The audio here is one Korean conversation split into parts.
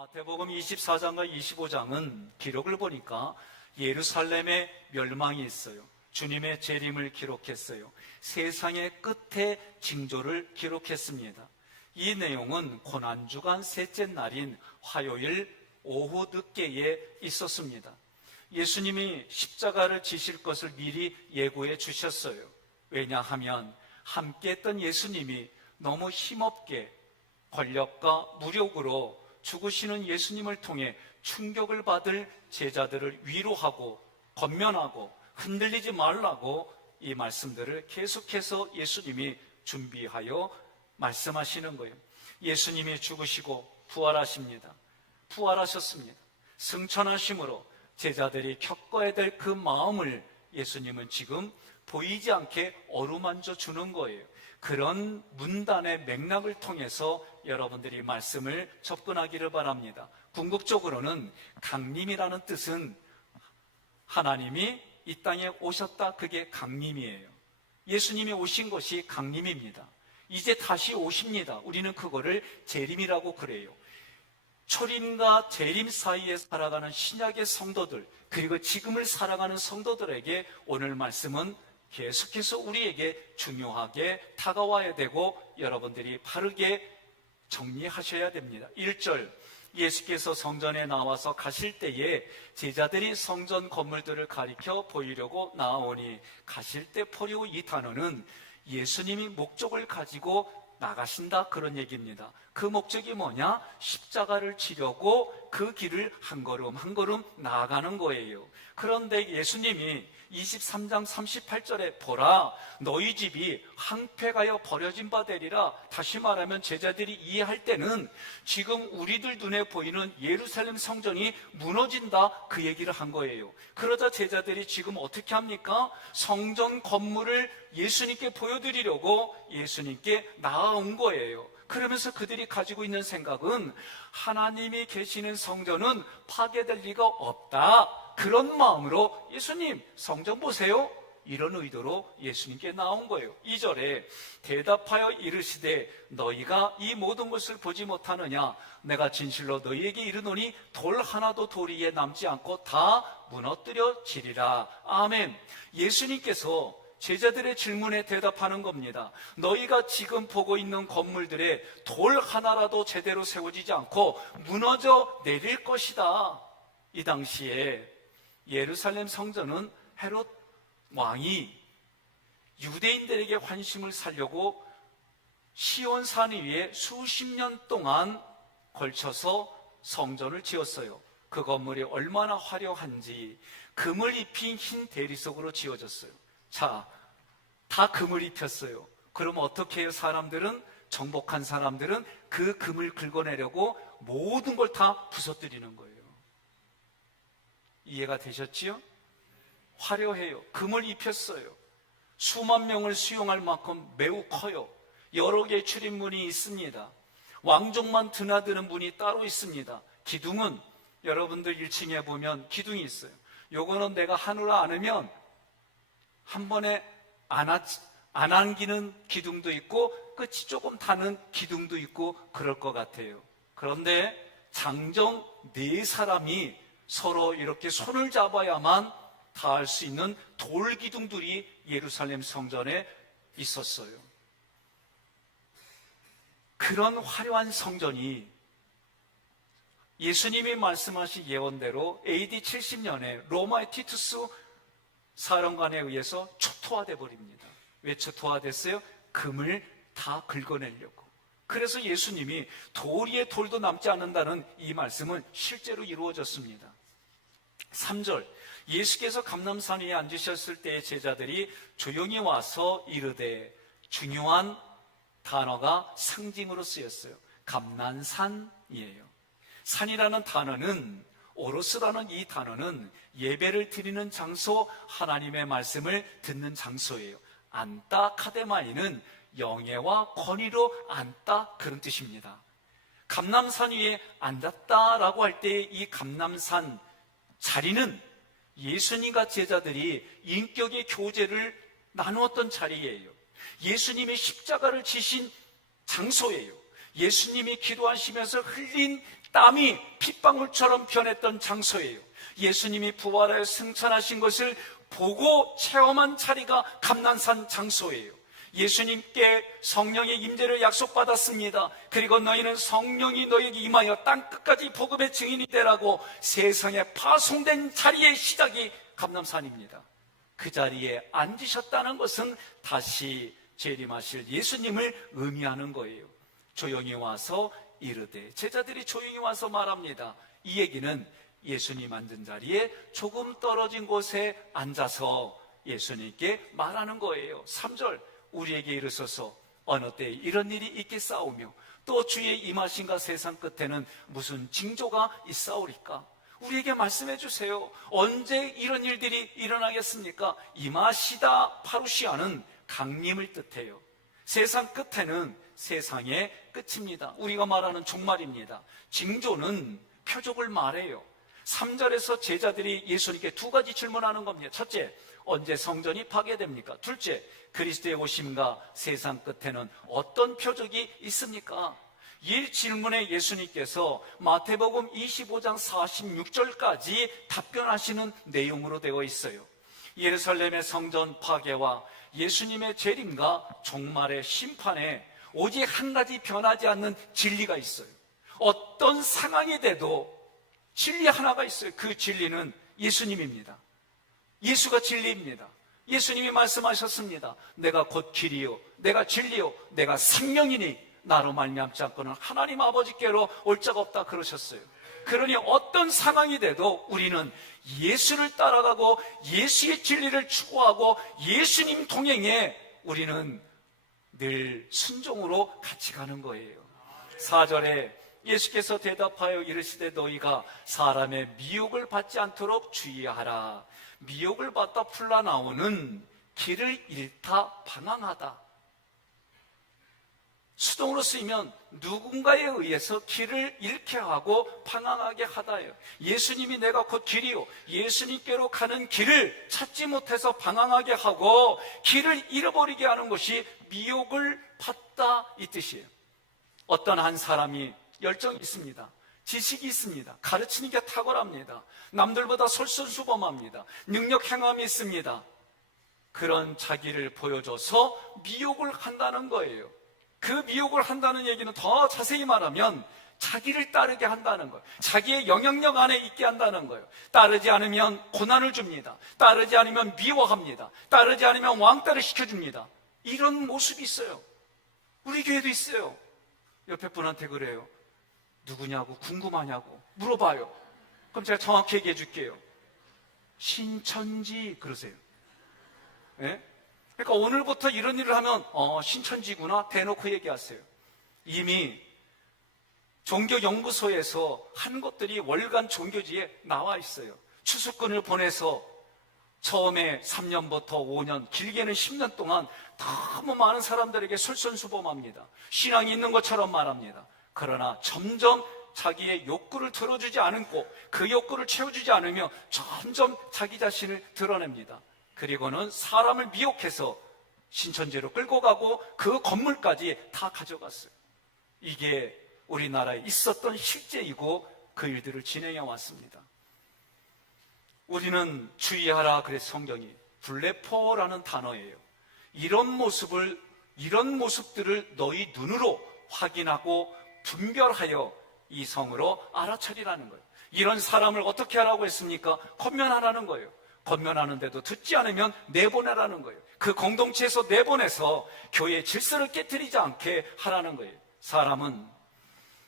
마태복음 24장과 25장은 기록을 보니까 예루살렘의 멸망이 있어요. 주님의 재림을 기록했어요. 세상의 끝에 징조를 기록했습니다. 이 내용은 고난주간 셋째 날인 화요일 오후 늦게에 있었습니다. 예수님이 십자가를 지실 것을 미리 예고해 주셨어요. 왜냐하면 함께 했던 예수님이 너무 힘없게 권력과 무력으로 죽으시는 예수님을 통해 충격을 받을 제자들을 위로하고 권면하고 흔들리지 말라고 이 말씀들을 계속해서 예수님이 준비하여 말씀하시는 거예요. 예수님이 죽으시고 부활하십니다. 부활하셨습니다. 승천하심으로 제자들이 겪어야 될 그 마음을 예수님은 지금 보이지 않게 어루만져 주는 거예요. 그런 문단의 맥락을 통해서 여러분들이 말씀을 접근하기를 바랍니다. 궁극적으로는 강림이라는 뜻은 하나님이 이 땅에 오셨다, 그게 강림이에요. 예수님이 오신 것이 강림입니다. 이제 다시 오십니다. 우리는 그거를 재림이라고 그래요. 초림과 재림 사이에 살아가는 신약의 성도들, 그리고 지금을 살아가는 성도들에게 오늘 말씀은 계속해서 우리에게 중요하게 다가와야 되고 여러분들이 바르게 정리하셔야 됩니다. 1절, 예수께서 성전에 나와서 가실 때에 제자들이 성전 건물들을 가리켜 보이려고 나오니, 가실 때 포리오, 이 단어는 예수님이 목적을 가지고 나가신다, 그런 얘기입니다. 그 목적이 뭐냐? 십자가를 지려고 그 길을 한 걸음 한 걸음 나아가는 거예요. 그런데 예수님이 23장 38절에 보라, 너희 집이 황폐하여 버려진 바 되리라. 다시 말하면 제자들이 이해할 때는 지금 우리들 눈에 보이는 예루살렘 성전이 무너진다, 그 얘기를 한 거예요. 그러자 제자들이 지금 어떻게 합니까? 성전 건물을 예수님께 보여드리려고 예수님께 나아온 거예요. 그러면서 그들이 가지고 있는 생각은 하나님이 계시는 성전은 파괴될 리가 없다, 그런 마음으로 예수님 성전 보세요, 이런 의도로 예수님께 나온 거예요. 2절에 대답하여 이르시되 너희가 이 모든 것을 보지 못하느냐? 내가 진실로 너희에게 이르노니 돌 하나도 돌 위에 남지 않고 다 무너뜨려지리라. 아멘. 예수님께서 제자들의 질문에 대답하는 겁니다. 너희가 지금 보고 있는 건물들에 돌 하나라도 제대로 세워지지 않고 무너져 내릴 것이다. 이 당시에 예루살렘 성전은 헤롯 왕이 유대인들에게 환심을 사려고 시온산 위에 수십 년 동안 걸쳐서 성전을 지었어요. 그 건물이 얼마나 화려한지 금을 입힌 흰 대리석으로 지어졌어요. 자, 다 금을 입혔어요. 그럼 어떻게 해요? 사람들은, 정복한 사람들은 그 금을 긁어내려고 모든 걸 다 부서뜨리는 거예요. 이해가 되셨지요? 화려해요. 금을 입혔어요. 수만 명을 수용할 만큼 매우 커요. 여러 개의 출입문이 있습니다. 왕족만 드나드는 문이 따로 있습니다. 기둥은 여러분들 1층에 보면 기둥이 있어요. 요거는 내가 하늘 안으면 한 번에 안 안기는 기둥도 있고 끝이 조금 타는 기둥도 있고 그럴 것 같아요. 그런데 장정 4사람이 서로 이렇게 손을 잡아야만 닿을 수 있는 돌 기둥들이 예루살렘 성전에 있었어요. 그런 화려한 성전이 예수님이 말씀하신 예언대로 AD 70년에 로마의 티투스 사령관에 의해서 초토화돼 버립니다. 왜 초토화됐어요? 금을 다 긁어내려고. 그래서 예수님이 돌 위에 돌도 남지 않는다는 이 말씀은 실제로 이루어졌습니다. 3절, 예수께서 감람산 위에 앉으셨을 때의 제자들이 조용히 와서 이르되, 중요한 단어가 상징으로 쓰였어요. 감람산이에요. 산이라는 단어는, 오로스라는 이 단어는 예배를 드리는 장소, 하나님의 말씀을 듣는 장소예요. 안따 카데마이는 영예와 권위로 앉다, 그런 뜻입니다. 감람산 위에 앉았다라고 할 때 이 감람산 자리는 예수님과 제자들이 인격의 교제를 나누었던 자리예요. 예수님이 십자가를 지신 장소예요. 예수님이 기도하시면서 흘린 땀이 핏방울처럼 변했던 장소예요. 예수님이 부활하여 승천하신 것을 보고 체험한 자리가 감난산 장소예요. 예수님께 성령의 임재를 약속받았습니다. 그리고 너희는 성령이 너에게 임하여 땅끝까지 복음의 증인이 되라고 세상에 파송된 자리의 시작이 감람산입니다. 그 자리에 앉으셨다는 것은 다시 재림하실 예수님을 의미하는 거예요. 조용히 와서 이르되, 제자들이 조용히 와서 말합니다. 이 얘기는 예수님 앉은 자리에 조금 떨어진 곳에 앉아서 예수님께 말하는 거예요. 3절, 우리에게 이르소서 어느 때에 이런 일이 있겠사오며 또 주의 임하신가 세상 끝에는 무슨 징조가 있사오리까? 우리에게 말씀해 주세요. 언제 이런 일들이 일어나겠습니까? 임하시다 파루시아는 강림을 뜻해요. 세상 끝에는 세상의 끝입니다. 우리가 말하는 종말입니다. 징조는 표적을 말해요. 3절에서 제자들이 예수님께 두 가지 질문하는 겁니다. 첫째, 언제 성전이 파괴됩니까? 둘째, 그리스도의 오심과 세상 끝에는 어떤 표적이 있습니까? 이 질문에 예수님께서 마태복음 25장 46절까지 답변하시는 내용으로 되어 있어요. 예루살렘의 성전 파괴와 예수님의 재림과 종말의 심판에 오직 한 가지 변하지 않는 진리가 있어요. 어떤 상황이 돼도 진리 하나가 있어요. 그 진리는 예수님입니다. 예수가 진리입니다. 예수님이 말씀하셨습니다. 내가 곧 길이요 내가 진리요 내가 생명이니 나로 말미암지 않고는 하나님 아버지께로 올 자가 없다 그러셨어요. 그러니 어떤 상황이 돼도 우리는 예수를 따라가고 예수의 진리를 추구하고 예수님 동행에 우리는 늘 순종으로 같이 가는 거예요. 4절에 예수께서 대답하여 이르시되 너희가 사람의 미혹을 받지 않도록 주의하라. 미혹을 받다 풀려나오는 길을 잃다 방황하다. 수동으로 쓰이면 누군가에 의해서 길을 잃게 하고 방황하게 하다예요. 예수님이 내가 곧 길이요 예수님께로 가는 길을 찾지 못해서 방황하게 하고 길을 잃어버리게 하는 것이 미혹을 받다 이 뜻이에요. 어떤 한 사람이 열정이 있습니다. 지식이 있습니다. 가르치는 게 탁월합니다. 남들보다 솔선수범합니다. 능력 행함이 있습니다. 그런 자기를 보여줘서 미혹을 한다는 거예요. 그 미혹을 한다는 얘기는 더 자세히 말하면 자기를 따르게 한다는 거예요. 자기의 영향력 안에 있게 한다는 거예요. 따르지 않으면 고난을 줍니다. 따르지 않으면 미워합니다. 따르지 않으면 왕따를 시켜줍니다. 이런 모습이 있어요. 우리 교회도 있어요. 옆에 분한테 그래요. 누구냐고 궁금하냐고 물어봐요. 그럼 제가 정확히 얘기해 줄게요. 신천지 그러세요. 네? 그러니까 오늘부터 이런 일을 하면 신천지구나 대놓고 얘기하세요. 이미 종교연구소에서 한 것들이 월간 종교지에 나와 있어요. 추수꾼을 보내서 처음에 3년부터 5년, 길게는 10년 동안 너무 많은 사람들에게 솔선수범합니다. 신앙이 있는 것처럼 말합니다. 그러나 점점 자기의 욕구를 들어주지 않고 그 욕구를 채워주지 않으며 점점 자기 자신을 드러냅니다. 그리고는 사람을 미혹해서 신천지로 끌고 가고 그 건물까지 다 가져갔어요. 이게 우리나라에 있었던 실제이고 그 일들을 진행해 왔습니다. 우리는 주의하라 그래서 성경이 블레포라는 단어예요. 이런 모습들을 너희 눈으로 확인하고 분별하여 이 성으로 알아차리라는 거예요. 이런 사람을 어떻게 하라고 했습니까? 권면하라는 거예요. 권면하는데도 듣지 않으면 내보내라는 거예요. 그 공동체에서 내보내서 교회의 질서를 깨트리지 않게 하라는 거예요. 사람은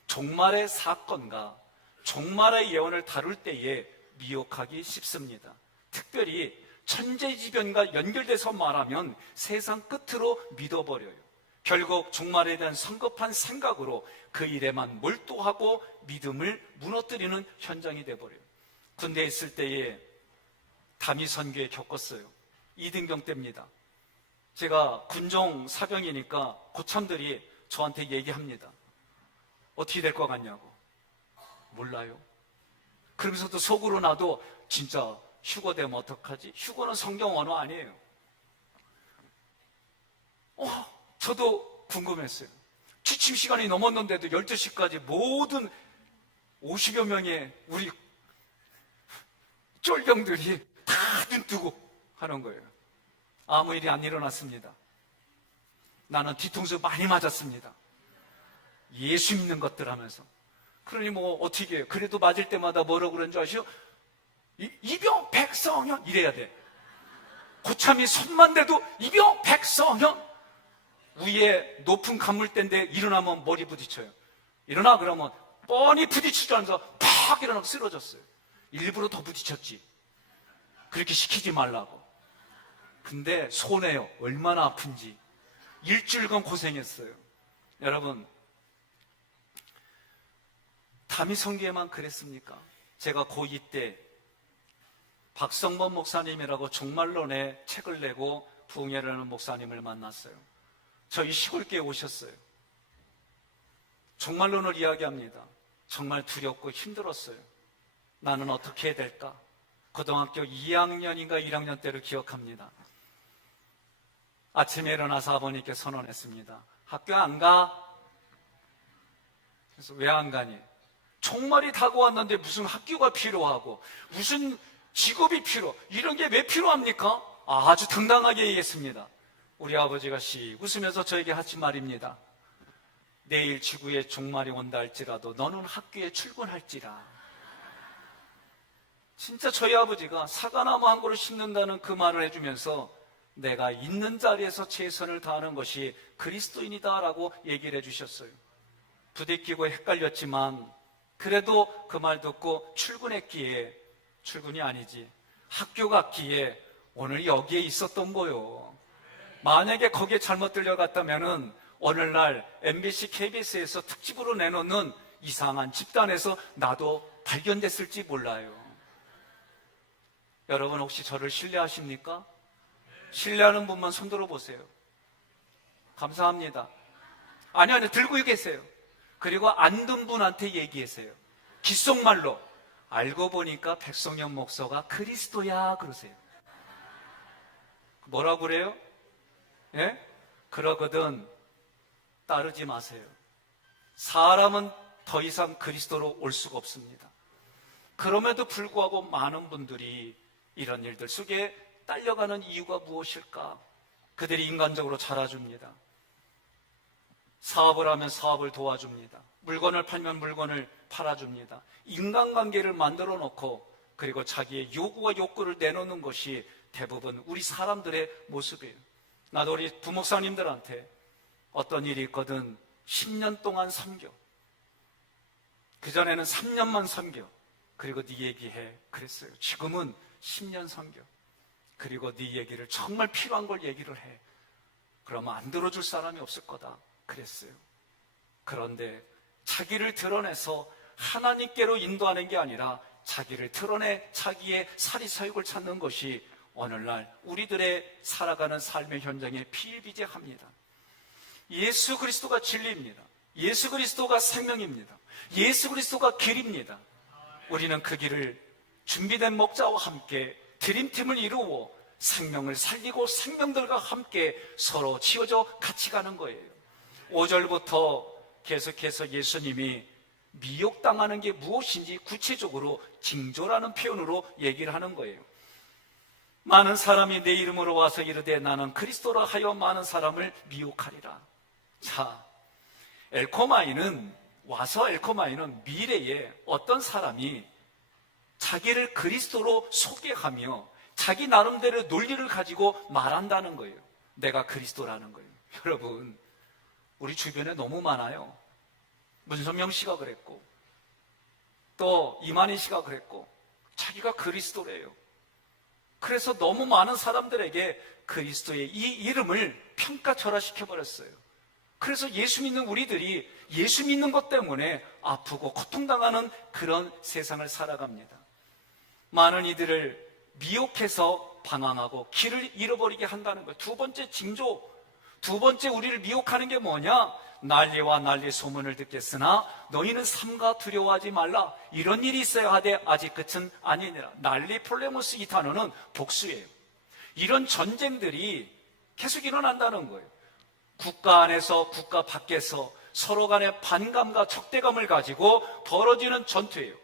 종말의 사건과 종말의 예언을 다룰 때에 미혹하기 쉽습니다. 특별히 천재지변과 연결돼서 말하면 세상 끝으로 믿어버려요. 결국 종말에 대한 성급한 생각으로 그 일에만 몰두하고 믿음을 무너뜨리는 현장이 돼버려요. 군대에 있을 때에 다미선교에 겪었어요. 이등병 때입니다. 제가 군종 사병이니까 고참들이 저한테 얘기합니다. 어떻게 될 것 같냐고. 몰라요. 그러면서도 속으로 나도 진짜 휴거 되면 어떡하지? 휴거는 성경 언어 아니에요. 저도 궁금했어요. 취침 시간이 넘었는데도 12시까지 모든 50여 명의 우리 쫄병들이 다 눈뜨고 하는 거예요. 아무 일이 안 일어났습니다. 나는 뒤통수 많이 맞았습니다. 예수 믿는 것들 하면서. 그러니 뭐 어떻게 해요? 그래도 맞을 때마다 뭐라고 그러는 줄 아시죠? 이병 백성현 이래야 돼. 고참이 손만 대도 이병 백성현. 위에 높은 간물대인데 일어나면 머리 부딪혀요. 일어나 그러면 뻔히 부딪힐 줄 알면서 팍 일어나고 쓰러졌어요. 일부러 더 부딪혔지. 그렇게 시키지 말라고. 근데 손해요. 얼마나 아픈지. 일주일간 고생했어요. 여러분, 다미성교회만 그랬습니까? 제가 고2 때 박성범 목사님이라고 종말론에 책을 내고 부흥회라는 목사님을 만났어요. 저희 시골교회에 오셨어요. 종말론을 이야기합니다. 정말 두렵고 힘들었어요. 나는 어떻게 해야 될까? 고등학교 2학년인가 1학년 때를 기억합니다. 아침에 일어나서 아버님께 선언했습니다. 학교 안 가? 그래서 왜 안 가니? 종말이 다가왔는데 무슨 학교가 필요하고 무슨 직업이 이런 게 왜 필요합니까? 아주 당당하게 얘기했습니다. 우리 아버지가 웃으면서 저에게 하신 말입니다. 내일 지구에 종말이 온다 할지라도 너는 학교에 출근할지라. 진짜 저희 아버지가 사과나무 한 그루 심는다는 그 말을 해주면서 내가 있는 자리에서 최선을 다하는 것이 그리스도인이다라고 얘기를 해주셨어요. 부대끼고 헷갈렸지만 그래도 그 말 듣고 출근했기에, 출근이 아니지, 학교 갔기에 오늘 여기에 있었던 거요. 만약에 거기에 잘못 들려갔다면은 오늘날 MBC, KBS에서 특집으로 내놓는 이상한 집단에서 나도 발견됐을지 몰라요. 여러분 혹시 저를 신뢰하십니까? 신뢰하는 분만 손들어 보세요. 감사합니다. 아니요, 들고 계세요. 그리고 안 든 분한테 얘기하세요. 귓속말로 알고 보니까 백성현 목사가 그리스도야 그러세요. 뭐라고 그래요? 예? 그러거든 따르지 마세요. 사람은 더 이상 그리스도로 올 수가 없습니다. 그럼에도 불구하고 많은 분들이 이런 일들 속에 딸려가는 이유가 무엇일까? 그들이 인간적으로 자라줍니다. 사업을 하면 사업을 도와줍니다. 물건을 팔면 물건을 팔아줍니다. 인간관계를 만들어 놓고 그리고 자기의 요구와 욕구를 내놓는 것이 대부분 우리 사람들의 모습이에요. 나도 우리 부목사님들한테 어떤 일이 있거든 10년 동안 섬겨. 그전에는 3년만 섬겨. 그리고 네 얘기해. 그랬어요. 지금은 10년 섬겨. 그리고 네 얘기를 정말 필요한 걸 얘기를 해. 그러면 안 들어줄 사람이 없을 거다. 그랬어요. 그런데 자기를 드러내서 하나님께로 인도하는 게 아니라 자기를 드러내 자기의 사리사욕을 찾는 것이 오늘날 우리들의 살아가는 삶의 현장에 비일비재합니다. 예수 그리스도가 진리입니다. 예수 그리스도가 생명입니다. 예수 그리스도가 길입니다. 우리는 그 길을 준비된 목자와 함께 드림팀을 이루어 생명을 살리고 생명들과 함께 서로 지어져 같이 가는 거예요. 5절부터 계속해서 예수님이 미혹당하는 게 무엇인지 구체적으로 징조라는 표현으로 얘기를 하는 거예요. 많은 사람이 내 이름으로 와서 이르되 나는 그리스도라 하여 많은 사람을 미혹하리라. 자, 엘코마이는 미래에 어떤 사람이 자기를 그리스도로 소개하며 자기 나름대로 논리를 가지고 말한다는 거예요. 내가 그리스도라는 거예요. 여러분, 우리 주변에 너무 많아요. 문선명 씨가 그랬고 또 이만희 씨가 그랬고 자기가 그리스도래요. 그래서 너무 많은 사람들에게 그리스도의 이 이름을 평가절하시켜버렸어요. 그래서 예수 믿는 우리들이 예수 믿는 것 때문에 아프고 고통당하는 그런 세상을 살아갑니다. 많은 이들을 미혹해서 방황하고 길을 잃어버리게 한다는 거예요. 두 번째 징조, 두 번째 우리를 미혹하는 게 뭐냐? 난리와 난리 소문을 듣겠으나 너희는 삼가 두려워하지 말라. 이런 일이 있어야 하되 아직 끝은 아니니라. 난리 폴레모스 이 단어는 복수예요. 이런 전쟁들이 계속 일어난다는 거예요. 국가 안에서 국가 밖에서 서로 간의 반감과 적대감을 가지고 벌어지는 전투예요.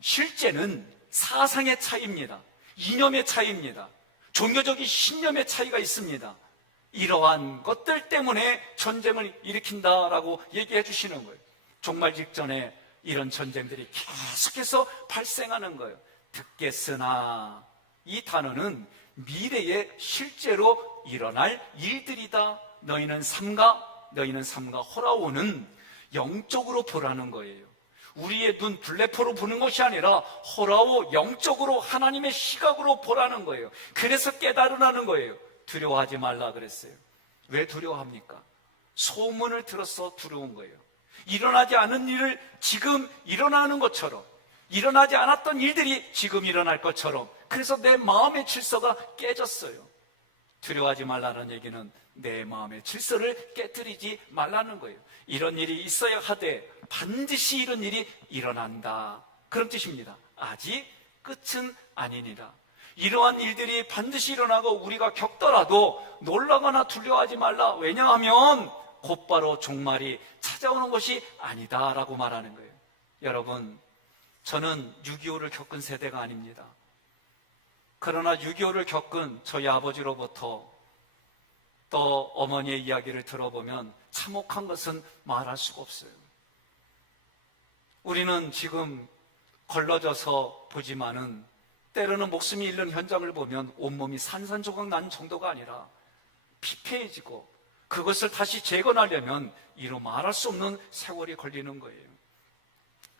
실제는 사상의 차이입니다. 이념의 차이입니다. 종교적인 신념의 차이가 있습니다. 이러한 것들 때문에 전쟁을 일으킨다라고 얘기해 주시는 거예요. 종말 직전에 이런 전쟁들이 계속해서 발생하는 거예요. 듣겠으나, 이 단어는 미래에 실제로 일어날 일들이다. 너희는 삼가 호라오는 영적으로 보라는 거예요. 우리의 눈 블레포로 보는 것이 아니라 호라오, 영적으로 하나님의 시각으로 보라는 거예요. 그래서 깨달으라는 거예요. 두려워하지 말라 그랬어요. 왜 두려워합니까? 소문을 들어서 두려운 거예요. 일어나지 않은 일을 지금 일어나는 것처럼, 일어나지 않았던 일들이 지금 일어날 것처럼, 그래서 내 마음의 질서가 깨졌어요. 두려워하지 말라는 얘기는 내 마음의 질서를 깨뜨리지 말라는 거예요. 이런 일이 있어야 하되 반드시 이런 일이 일어난다, 그런 뜻입니다. 아직 끝은 아니니라. 이러한 일들이 반드시 일어나고 우리가 겪더라도 놀라거나 두려워하지 말라. 왜냐하면 곧바로 종말이 찾아오는 것이 아니다라고 말하는 거예요. 여러분, 저는 6.25를 겪은 세대가 아닙니다. 그러나 6.25를 겪은 저희 아버지로부터 또 어머니의 이야기를 들어보면 참혹한 것은 말할 수가 없어요. 우리는 지금 걸러져서 보지만은 때로는 목숨이 잃는 현장을 보면 온몸이 산산조각 난 정도가 아니라 피폐해지고, 그것을 다시 재건하려면 이루 말할 수 없는 세월이 걸리는 거예요.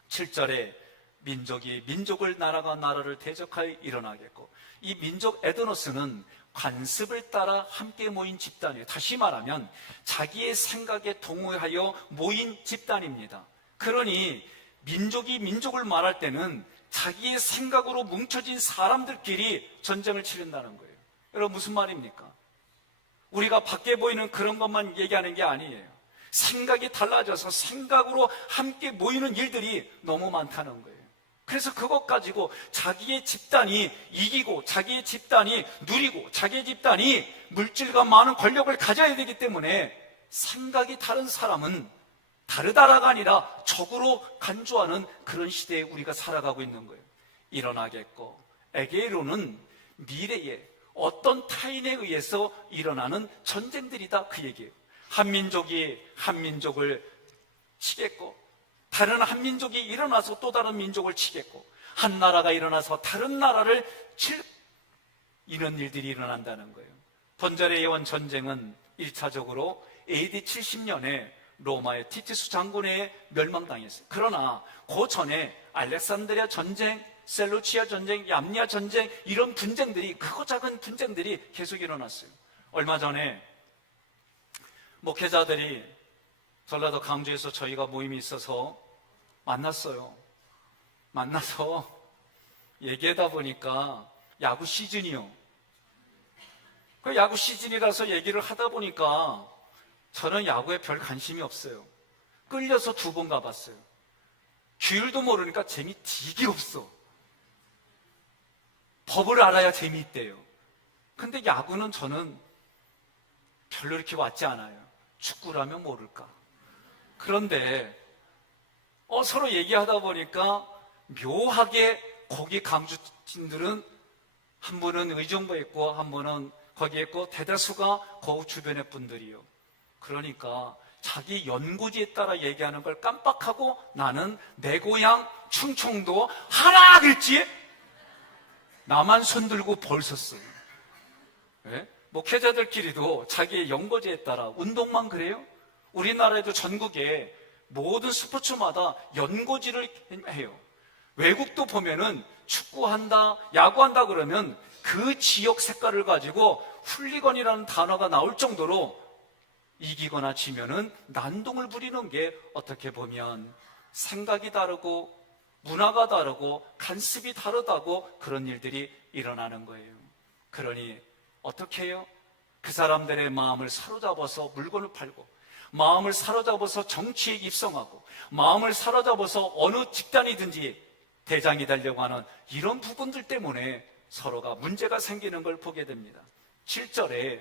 7절에 민족이 민족을, 나라가 나라를 대적하여 일어나겠고, 이 민족 에드노스는 관습을 따라 함께 모인 집단이에요. 다시 말하면 자기의 생각에 동의하여 모인 집단입니다. 그러니 민족이 민족을 말할 때는 자기의 생각으로 뭉쳐진 사람들끼리 전쟁을 치른다는 거예요. 여러분, 무슨 말입니까? 우리가 밖에 보이는 그런 것만 얘기하는 게 아니에요. 생각이 달라져서 생각으로 함께 모이는 일들이 너무 많다는 거예요. 그래서 그것 가지고 자기의 집단이 이기고, 자기의 집단이 누리고, 자기의 집단이 물질과 많은 권력을 가져야 되기 때문에 생각이 다른 사람은 다르다라가 아니라 적으로 간주하는 그런 시대에 우리가 살아가고 있는 거예요. 일어나겠고, 에게로는 미래에 어떤 타인에 의해서 일어나는 전쟁들이다, 그 얘기예요. 한민족이 한민족을 치겠고, 다른 한민족이 일어나서 또 다른 민족을 치겠고, 한 나라가 일어나서 다른 나라를 칠, 이런 일들이 일어난다는 거예요. 번절의 예언 전쟁은 1차적으로 AD 70년에 로마의 티투스 장군에 멸망당했어요. 그러나 그 전에 알렉산드리아 전쟁, 셀루치아 전쟁, 얌니아 전쟁, 이런 분쟁들이, 크고 작은 분쟁들이 계속 일어났어요. 얼마 전에 목회자들이 전라도 강주에서 저희가 모임이 있어서 만났어요. 만나서 얘기하다 보니까 야구 시즌이요. 그 야구 시즌이라서 얘기를 하다 보니까 저는 야구에 별 관심이 없어요. 끌려서 2번 가봤어요. 규율도 모르니까 재미 되게 없어. 법을 알아야 재미있대요. 근데 야구는 저는 별로 이렇게 wat지 않아요. 축구라면 모를까. 그런데 서로 얘기하다 보니까 묘하게 거기 강주진들은 한 분은 의정부에 있고 한 분은 거기에 있고, 대다수가 그 주변의 분들이요. 그러니까 자기 연고지에 따라 얘기하는 걸 깜빡하고 나는 내 고향 충청도 하나 그랬지? 나만 손들고 벌 섰어요. 네? 목회자들끼리도 자기의 연고지에 따라 운동만 그래요? 우리나라에도 전국에 모든 스포츠마다 연고지를 해요. 외국도 보면은 축구한다, 야구한다 그러면 그 지역 색깔을 가지고 훌리건이라는 단어가 나올 정도로 이기거나 지면은 난동을 부리는 게 어떻게 보면 생각이 다르고 문화가 다르고 간습이 다르다고 그런 일들이 일어나는 거예요. 그러니 어떻게 해요? 그 사람들의 마음을 사로잡아서 물건을 팔고, 마음을 사로잡아서 정치에 입성하고, 마음을 사로잡아서 어느 집단이든지 대장이 되려고 하는 이런 부분들 때문에 서로가 문제가 생기는 걸 보게 됩니다. 7절에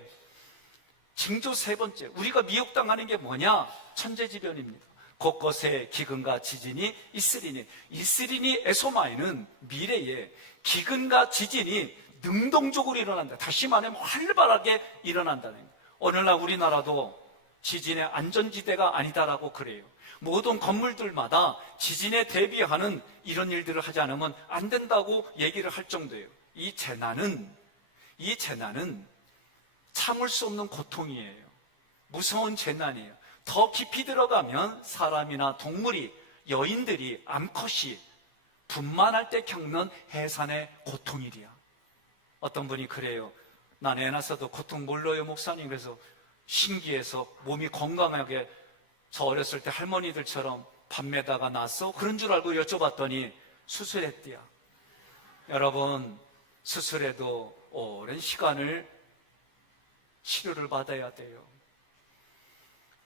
징조 세 번째, 우리가 미혹당하는 게 뭐냐? 천재지변입니다. 곳곳에 기근과 지진이 있으리니 에소마이는 미래에 기근과 지진이 능동적으로 일어난다. 다시 말하면 활발하게 일어난다는 거예요. 오늘날 우리나라도 지진의 안전지대가 아니다라고 그래요. 모든 건물들마다 지진에 대비하는 이런 일들을 하지 않으면 안 된다고 얘기를 할 정도예요. 이 재난은 참을 수 없는 고통이에요. 무서운 재난이에요. 더 깊이 들어가면 사람이나 동물이, 여인들이, 암컷이 분만할 때 겪는 해산의 고통이랴. 어떤 분이 그래요. 난 애 낳아서도 고통 몰라요, 목사님. 그래서 신기해서 몸이 건강하게 저 어렸을 때 할머니들처럼 밤매다가 낳았어? 그런 줄 알고 여쭤봤더니 수술했대요. 여러분, 수술해도 오랜 시간을 치료를 받아야 돼요.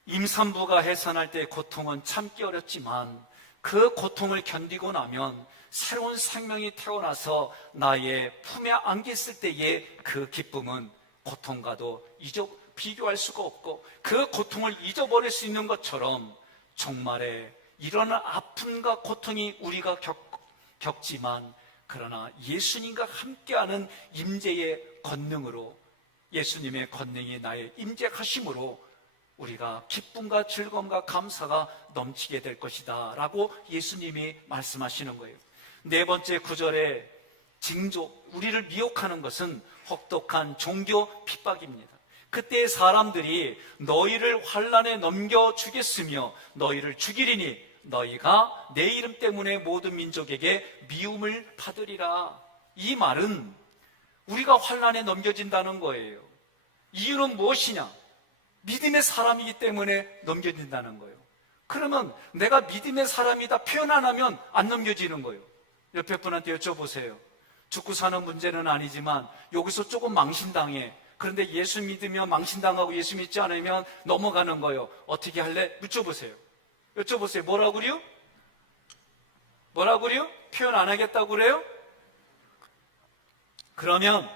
임산부가 해산할 때의 고통은 참기 어렵지만 그 고통을 견디고 나면 새로운 생명이 태어나서 나의 품에 안겼을 때의 그 기쁨은 고통과도 비교할 수가 없고, 그 고통을 잊어버릴 수 있는 것처럼 정말에 일어난 아픔과 고통이 우리가 겪지만, 그러나 예수님과 함께하는 임재의 권능으로, 예수님의 권능이 나의 임재하심으로 우리가 기쁨과 즐거움과 감사가 넘치게 될 것이다 라고 예수님이 말씀하시는 거예요. 네 번째 구절의 징조, 우리를 미혹하는 것은 혹독한 종교 핍박입니다. 그때 사람들이 너희를 환난에 넘겨주겠으며 너희를 죽이리니 너희가 내 이름 때문에 모든 민족에게 미움을 받으리라. 이 말은 우리가 환난에 넘겨진다는 거예요. 이유는 무엇이냐? 믿음의 사람이기 때문에 넘겨진다는 거예요. 그러면 내가 믿음의 사람이다 표현 안 하면 안 넘겨지는 거예요. 옆에 분한테 여쭤보세요. 죽고 사는 문제는 아니지만 여기서 조금 망신당해. 그런데 예수 믿으면 망신당하고 예수 믿지 않으면 넘어가는 거예요. 어떻게 할래? 여쭤보세요. 뭐라고요? 표현 안 하겠다고 그래요? 그러면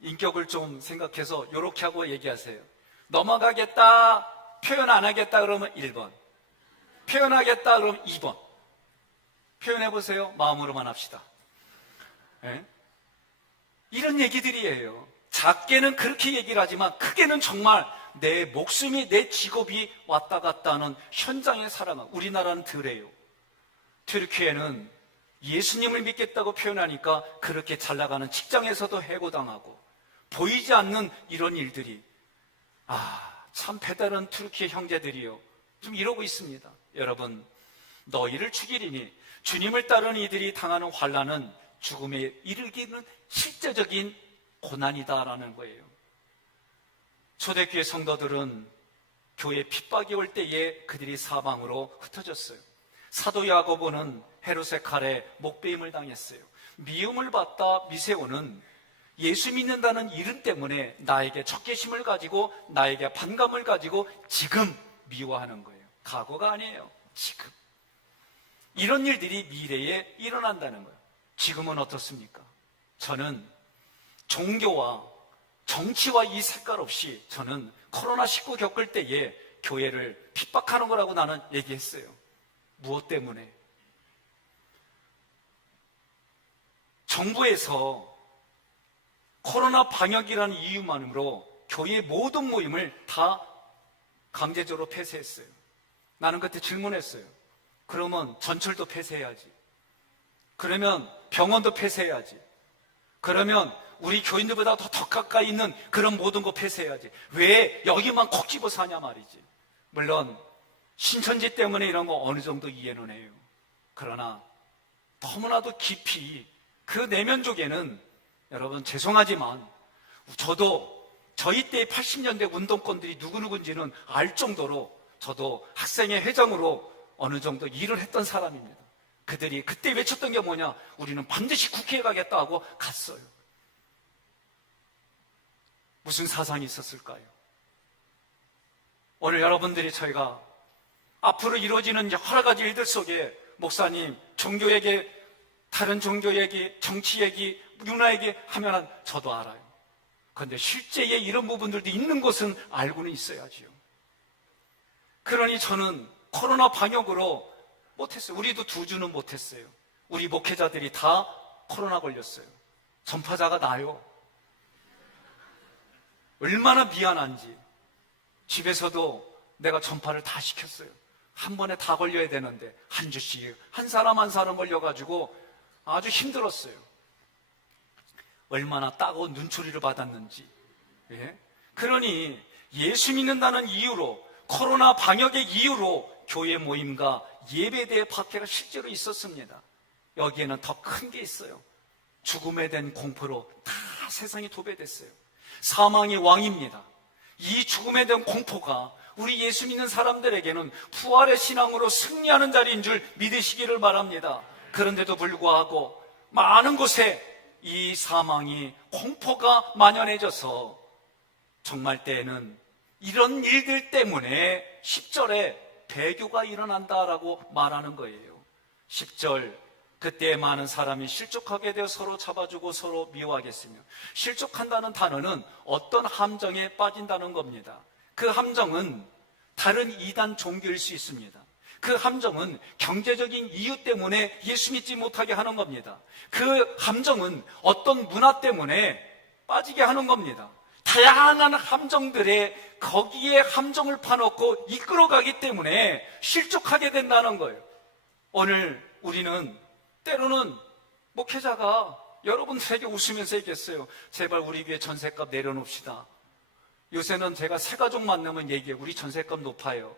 인격을 좀 생각해서 이렇게 하고 얘기하세요. 넘어가겠다, 표현 안 하겠다 그러면 1번, 표현하겠다 그러면 2번. 표현해보세요. 마음으로만 합시다. 네? 이런 얘기들이에요. 작게는 그렇게 얘기를 하지만 크게는 정말 내 목숨이, 내 직업이 왔다 갔다 하는 현장에 살아가. 우리나라는 덜해요. 튀르키예는 예수님을 믿겠다고 표현하니까 그렇게 잘 나가는 직장에서도 해고당하고, 보이지 않는 이런 일들이, 참 배달은 튀르키예 형제들이요, 좀 이러고 있습니다. 여러분, 너희를 죽이리니, 주님을 따르는 이들이 당하는 환난은 죽음에 이르기는 실제적인 고난이다라는 거예요. 초대교회 성도들은 교회 핍박이 올 때에 그들이 사방으로 흩어졌어요. 사도 야고보는 헤롯의 칼에 목베임을 당했어요. 미움을 받다 미세오는 예수 믿는다는 이름 때문에 나에게 적개심을 가지고, 나에게 반감을 가지고 지금 미워하는 거예요. 과거가 아니에요. 지금. 이런 일들이 미래에 일어난다는 거예요. 지금은 어떻습니까? 저는 종교와 정치와 이 색깔 없이 저는 코로나19 겪을 때에 교회를 핍박하는 거라고 나는 얘기했어요. 무엇 때문에? 정부에서 코로나 방역이라는 이유만으로 교회의 모든 모임을 다 강제적으로 폐쇄했어요. 나는 그때 질문했어요. 그러면 전철도 폐쇄해야지. 그러면 병원도 폐쇄해야지. 그러면 우리 교인들보다 더 가까이 있는 그런 모든 거 폐쇄해야지. 왜 여기만 콕 집어서 하냐 말이지. 물론 신천지 때문에 이런 거 어느 정도 이해는 해요. 그러나 너무나도 깊이 그 내면적에는, 여러분 죄송하지만 저도 저희 때의 80년대 운동권들이 누구누구인지는 알 정도로 저도 학생회 회장으로 어느 정도 일을 했던 사람입니다. 그들이 그때 외쳤던 게 뭐냐? 우리는 반드시 국회에 가겠다 하고 갔어요. 무슨 사상이 있었을까요? 오늘 여러분들이 저희가 앞으로 이루어지는 여러 가지 일들 속에 목사님, 종교 얘기, 다른 종교 얘기, 정치 얘기, 문화 얘기 하면 저도 알아요. 그런데 실제에 이런 부분들도 있는 것은 알고는 있어야지요. 그러니 저는 코로나 방역으로 못했어요. 우리도 2주는 못했어요. 우리 목회자들이 다 코로나 걸렸어요. 전파자가 나요. 얼마나 미안한지. 집에서도 내가 전파를 다 시켰어요. 한 번에 다 걸려야 되는데 한 주씩 한 사람 한 사람 걸려가지고 아주 힘들었어요. 얼마나 따가운 눈초리를 받았는지. 예? 그러니 예수 믿는다는 이유로, 코로나 방역의 이유로 교회 모임과 예배대의 박해가 실제로 있었습니다. 여기에는 더 큰 게 있어요. 죽음에 대한 공포로 다 세상이 도배됐어요. 사망이 왕입니다. 이 죽음에 대한 공포가 우리 예수 믿는 사람들에게는 부활의 신앙으로 승리하는 자리인 줄 믿으시기를 바랍니다. 그런데도 불구하고 많은 곳에 이 사망이, 공포가 만연해져서 정말 때에는 이런 일들 때문에 10절에 배교가 일어난다라고 말하는 거예요. 10절, 그때 많은 사람이 실족하게 되어 서로 잡아주고 서로 미워하겠으며, 실족한다는 단어는 어떤 함정에 빠진다는 겁니다. 그 함정은 다른 이단 종교일 수 있습니다. 그 함정은 경제적인 이유 때문에 예수 믿지 못하게 하는 겁니다. 그 함정은 어떤 문화 때문에 빠지게 하는 겁니다. 다양한 함정들에 거기에 함정을 파놓고 이끌어가기 때문에 실족하게 된다는 거예요. 오늘 우리는 때로는 목회자가 여러분들에게 웃으면서 얘기했어요. 제발 우리 교회 전셋값 내려놓읍시다. 요새는 제가 세 가족 만나면 얘기해요. 우리 전셋값 높아요.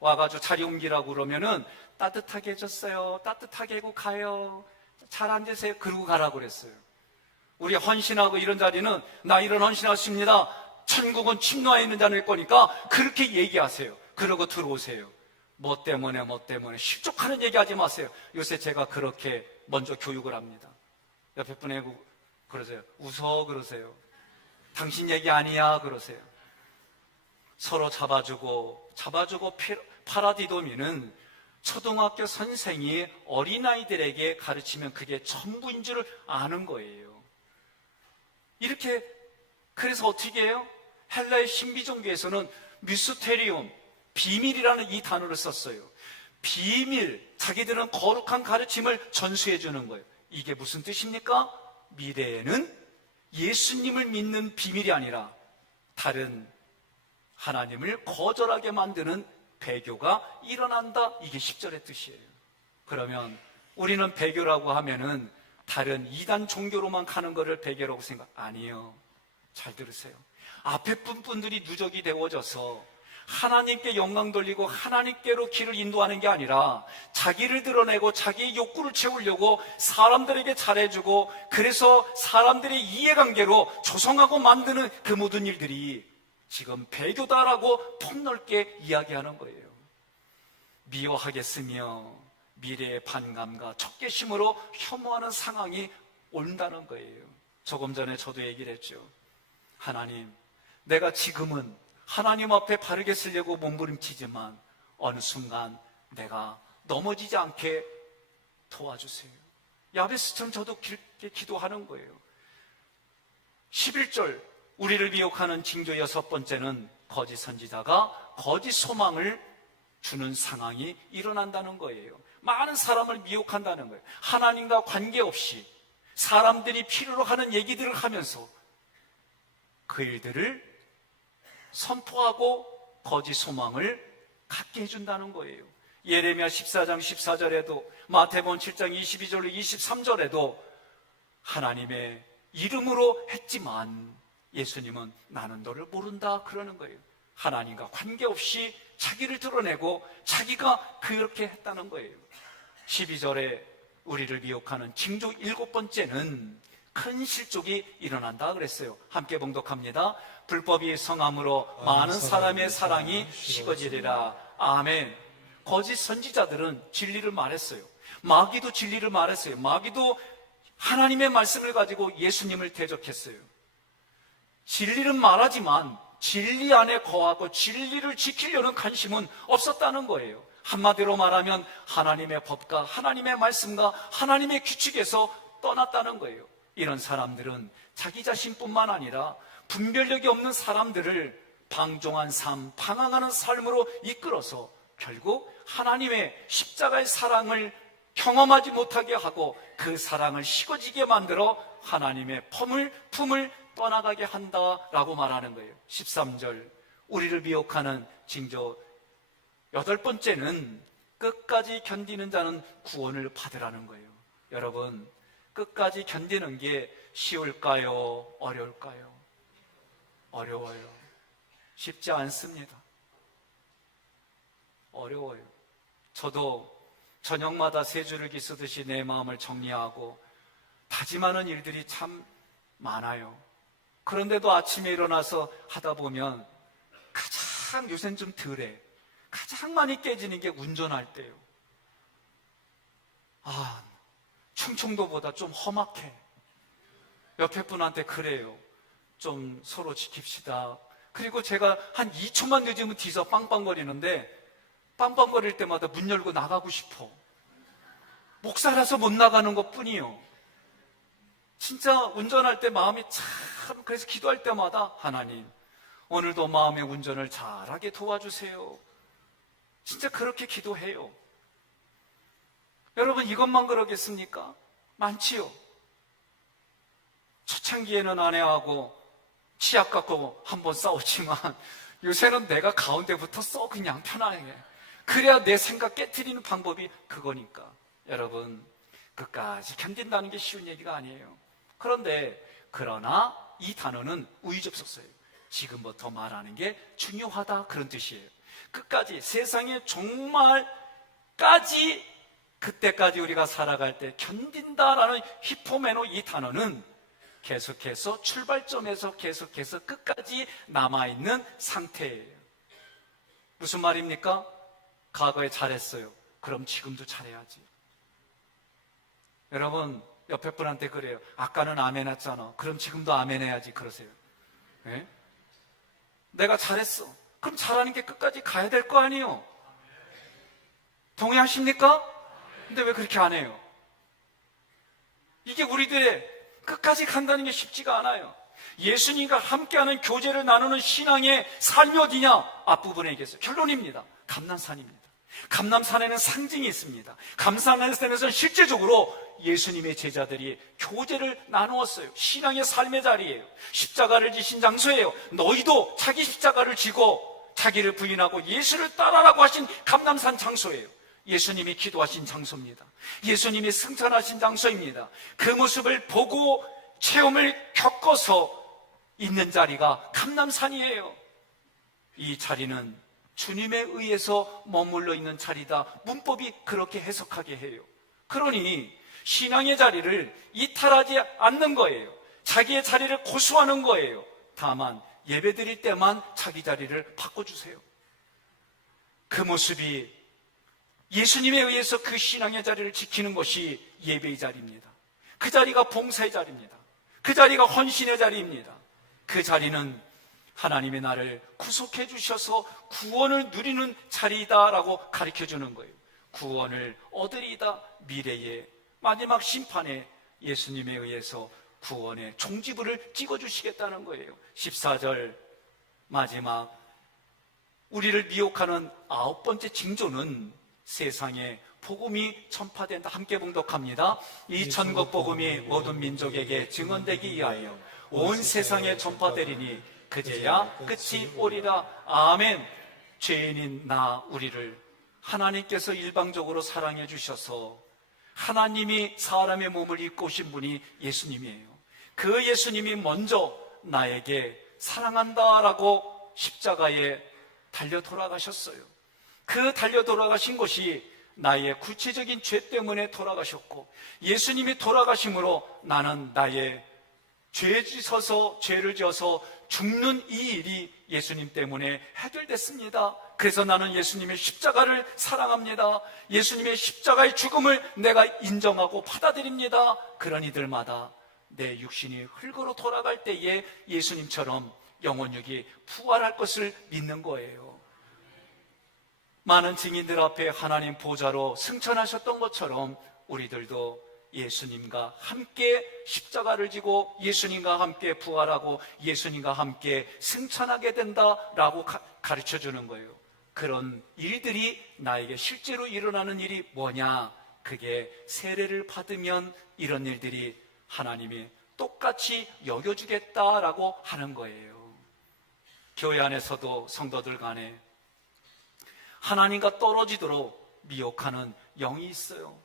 와가지고 자리 옮기라고 그러면은 따뜻하게 해줬어요. 따뜻하게 하고 가요. 잘 앉으세요. 그러고 가라고 그랬어요. 우리 헌신하고 이런 자리는 나 이런 헌신하십니다. 천국은 침노하에 있는 자일 거니까 그렇게 얘기하세요. 그러고 들어오세요. 뭐 때문에 실족하는 얘기하지 마세요. 요새 제가 그렇게 먼저 교육을 합니다. 옆에 분에게 그러세요. 웃어 그러세요. 당신 얘기 아니야 그러세요. 서로 잡아주고 파라디도미는 초등학교 선생이 어린아이들에게 가르치면 그게 전부인 줄 아는 거예요. 이렇게, 그래서 어떻게 해요? 헬라의 신비종교에서는 미스테리움, 비밀이라는 이 단어를 썼어요. 비밀, 자기들은 거룩한 가르침을 전수해 주는 거예요. 이게 무슨 뜻입니까? 미래에는 예수님을 믿는 비밀이 아니라 다른 하나님을 거절하게 만드는 배교가 일어난다. 이게 10절의 뜻이에요. 그러면 우리는 배교라고 하면은 다른 이단 종교로만 가는 거를 배교라고 생각, 아니에요. 잘 들으세요. 앞에 분들이 누적이 되어져서 하나님께 영광 돌리고 하나님께로 길을 인도하는 게 아니라 자기를 드러내고 자기의 욕구를 채우려고 사람들에게 잘해주고, 그래서 사람들의 이해관계로 조성하고 만드는 그 모든 일들이 지금 배교다라고 폭넓게 이야기하는 거예요. 미워하겠으며 미래의 반감과 척개심으로 혐오하는 상황이 온다는 거예요. 조금 전에 저도 얘기를 했죠. 하나님, 내가 지금은 하나님 앞에 바르게 쓰려고 몸부림치지만 어느 순간 내가 넘어지지 않게 도와주세요. 야베스처럼 저도 길게 기도하는 거예요. 11절, 우리를 미혹하는 징조 6번째는 거짓 선지자가 거짓 소망을 주는 상황이 일어난다는 거예요. 많은 사람을 미혹한다는 거예요. 하나님과 관계없이 사람들이 필요로 하는 얘기들을 하면서 그 일들을 선포하고 거짓 소망을 갖게 해준다는 거예요. 예레미야 14장 14절에도, 마태복음 7장 22절 23절에도 하나님의 이름으로 했지만 예수님은 나는 너를 모른다 그러는 거예요. 하나님과 관계없이 자기를 드러내고 자기가 그렇게 했다는 거예요. 12절에 우리를 미혹하는 징조 7번째는 큰 실족이 일어난다 그랬어요. 함께 봉독합니다. 불법이 성함으로 많은 사람의 사랑이 식어지리라. 아멘. 거짓 선지자들은 진리를 말했어요. 마귀도 진리를 말했어요. 마귀도 하나님의 말씀을 가지고 예수님을 대적했어요. 진리는 말하지만 진리 안에 거하고 진리를 지키려는 관심은 없었다는 거예요. 한마디로 말하면 하나님의 법과 하나님의 말씀과 하나님의 규칙에서 떠났다는 거예요. 이런 사람들은 자기 자신뿐만 아니라 분별력이 없는 사람들을 방종한 삶, 방황하는 삶으로 이끌어서 결국 하나님의 십자가의 사랑을 경험하지 못하게 하고 그 사랑을 식어지게 만들어 하나님의 품을 떠나가게 한다라고 말하는 거예요. 13절, 우리를 미혹하는 징조 8번째는 끝까지 견디는 자는 구원을 받으라는 거예요. 여러분, 끝까지 견디는 게 쉬울까요? 어려울까요? 어려워요. 쉽지 않습니다. 어려워요. 저도 저녁마다 세 줄기 쓰듯이 내 마음을 정리하고 다짐하는 일들이 참 많아요. 그런데도 아침에 일어나서 하다 보면 가장 요새는 좀 덜해. 가장 많이 깨지는 게 운전할 때요. 충청도보다 좀 험악해. 옆에 분한테 그래요. 좀 서로 지킵시다. 그리고 제가 한 2초만 늦으면 뒤서 빵빵거리는데 빵빵거릴 때마다 문 열고 나가고 싶어. 목사라서 못 나가는 것 뿐이요. 진짜 운전할 때 마음이 참, 그래서 기도할 때마다 하나님, 오늘도 마음의 운전을 잘하게 도와주세요. 진짜 그렇게 기도해요. 여러분, 이것만 그러겠습니까? 많지요. 초창기에는 아내하고 치약 갖고 한번 싸웠지만 요새는 내가 가운데 붙었어. 그냥 편하게. 그래야 내 생각 깨트리는 방법이 그거니까. 여러분, 끝까지 견딘다는 게 쉬운 얘기가 아니에요. 그러나 이 단어는 우의접속사예요. 지금부터 말하는 게 중요하다, 그런 뜻이에요. 끝까지, 세상에 정말까지, 그때까지 우리가 살아갈 때 견딘다라는 히포메노, 이 단어는 계속해서 출발점에서 계속해서 끝까지 남아있는 상태예요. 무슨 말입니까? 과거에 잘했어요. 그럼 지금도 잘해야지. 여러분, 옆에 분한테 그래요. 아까는 아멘 했잖아. 그럼 지금도 아멘 해야지. 그러세요. 네? 내가 잘했어. 그럼 잘하는 게 끝까지 가야 될 거 아니에요. 동의하십니까? 근데 왜 그렇게 안 해요? 이게 우리들의 끝까지 간다는 게 쉽지가 않아요. 예수님과 함께하는 교제를 나누는 신앙의 삶이 어디냐? 앞부분에 얘기했어요. 결론입니다. 감람산입니다. 감람산에는 상징이 있습니다. 감람산에서는 실제적으로 예수님의 제자들이 교제를 나누었어요. 신앙의 삶의 자리예요. 십자가를 지신 장소예요. 너희도 자기 십자가를 지고 자기를 부인하고 예수를 따라라고 하신 감람산 장소예요. 예수님이 기도하신 장소입니다. 예수님이 승천하신 장소입니다. 그 모습을 보고 체험을 겪어서 있는 자리가 감람산이에요. 이 자리는 주님에 의해서 머물러 있는 자리다. 문법이 그렇게 해석하게 해요. 그러니 신앙의 자리를 이탈하지 않는 거예요. 자기의 자리를 고수하는 거예요. 다만 예배 드릴 때만 자기 자리를 바꿔주세요. 그 모습이 예수님에 의해서 그 신앙의 자리를 지키는 것이 예배의 자리입니다. 그 자리가 봉사의 자리입니다. 그 자리가 헌신의 자리입니다. 그 자리는 하나님의 나를 구속해 주셔서 구원을 누리는 자리다라고 가르쳐 주는 거예요. 구원을 얻으리다. 미래의 마지막 심판에 예수님에 의해서 구원의 종지부를 찍어주시겠다는 거예요. 14절 마지막, 우리를 미혹하는 9번째 징조는 세상에 복음이 전파된다. 함께 봉독합니다. 이 천국 복음이 모든 민족에게 증언되기 위하여 온 세상에 전파되리니 그제야 끝이 오리라. 아멘. 죄인인 나 우리를 하나님께서 일방적으로 사랑해 주셔서 하나님이 사람의 몸을 입고 오신 분이 예수님이에요. 그 예수님이 먼저 나에게 사랑한다라고 십자가에 달려 돌아가셨어요. 그 달려 돌아가신 것이 나의 구체적인 죄 때문에 돌아가셨고, 예수님이 돌아가심으로 나는 나의 죄를 지어서 죽는 이 일이 예수님 때문에 해결됐습니다. 그래서 나는 예수님의 십자가를 사랑합니다. 예수님의 십자가의 죽음을 내가 인정하고 받아들입니다. 그런 이들마다 내 육신이 흙으로 돌아갈 때에 예수님처럼 영혼육이 부활할 것을 믿는 거예요. 많은 증인들 앞에 하나님 보좌로 승천하셨던 것처럼 우리들도 예수님과 함께 십자가를 지고 예수님과 함께 부활하고 예수님과 함께 승천하게 된다라고 가르쳐 주는 거예요. 그런 일들이 나에게 실제로 일어나는 일이 뭐냐? 그게 세례를 받으면 이런 일들이 하나님이 똑같이 여겨주겠다라고 하는 거예요. 교회 안에서도 성도들 간에 하나님과 떨어지도록 미혹하는 영이 있어요.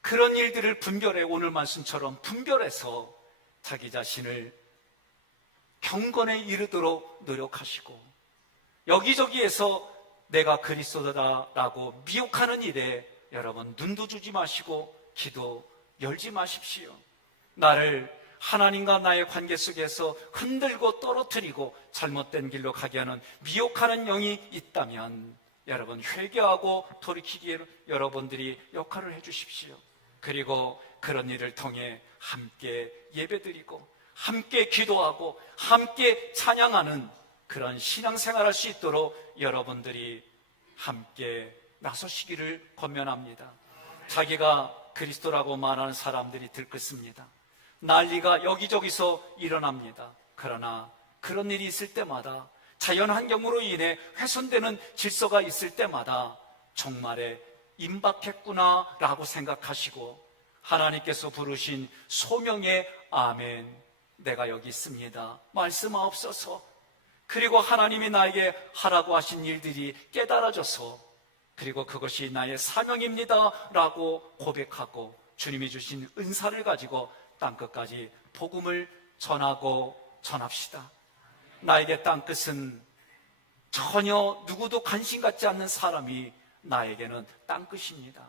그런 일들을 분별해, 오늘 말씀처럼 분별해서 자기 자신을 경건에 이르도록 노력하시고, 여기저기에서 내가 그리스도다라고 미혹하는 일에 여러분 눈도 주지 마시고 기도 열지 마십시오. 나를 하나님과 나의 관계 속에서 흔들고 떨어뜨리고 잘못된 길로 가게 하는 미혹하는 영이 있다면 여러분 회개하고 돌이키기에 여러분들이 역할을 해주십시오. 그리고 그런 일을 통해 함께 예배드리고 함께 기도하고 함께 찬양하는 그런 신앙생활을 할 수 있도록 여러분들이 함께 나서시기를 권면합니다. 자기가 그리스도라고 말하는 사람들이 들끓습니다. 난리가 여기저기서 일어납니다. 그러나 그런 일이 있을 때마다, 자연환경으로 인해 훼손되는 질서가 있을 때마다 정말에 임박했구나 라고 생각하시고 하나님께서 부르신 소명의 아멘, 내가 여기 있습니다, 말씀하옵소서. 그리고 하나님이 나에게 하라고 하신 일들이 깨달아져서, 그리고 그것이 나의 사명입니다 라고 고백하고 주님이 주신 은사를 가지고 땅끝까지 복음을 전하고 전합시다. 나에게 땅끝은 전혀 누구도 관심 갖지 않는 사람이 나에게는 땅끝입니다.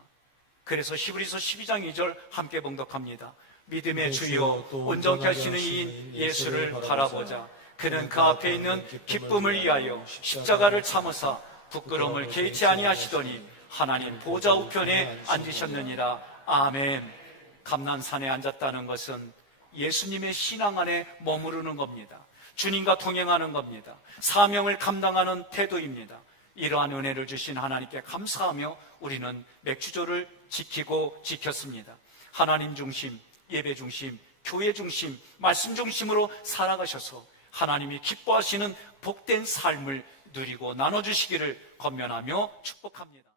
그래서 히브리서 12장 2절 함께 봉독합니다. 믿음의 주요 온전케 하시는 이인 예수를 바라보자. 그는 그 앞에 있는 기쁨을 위하여 십자가를 참으사 부끄러움을 개의치 아니하시더니 하나님 보좌 우편에 앉으셨느니라. 아멘. 감난산에 앉았다는 것은 예수님의 신앙 안에 머무르는 겁니다. 주님과 동행하는 겁니다. 사명을 감당하는 태도입니다. 이러한 은혜를 주신 하나님께 감사하며 우리는 맥주조를 지키고 지켰습니다. 하나님 중심, 예배 중심, 교회 중심, 말씀 중심으로 살아가셔서 하나님이 기뻐하시는 복된 삶을 누리고 나눠주시기를 권면하며 축복합니다.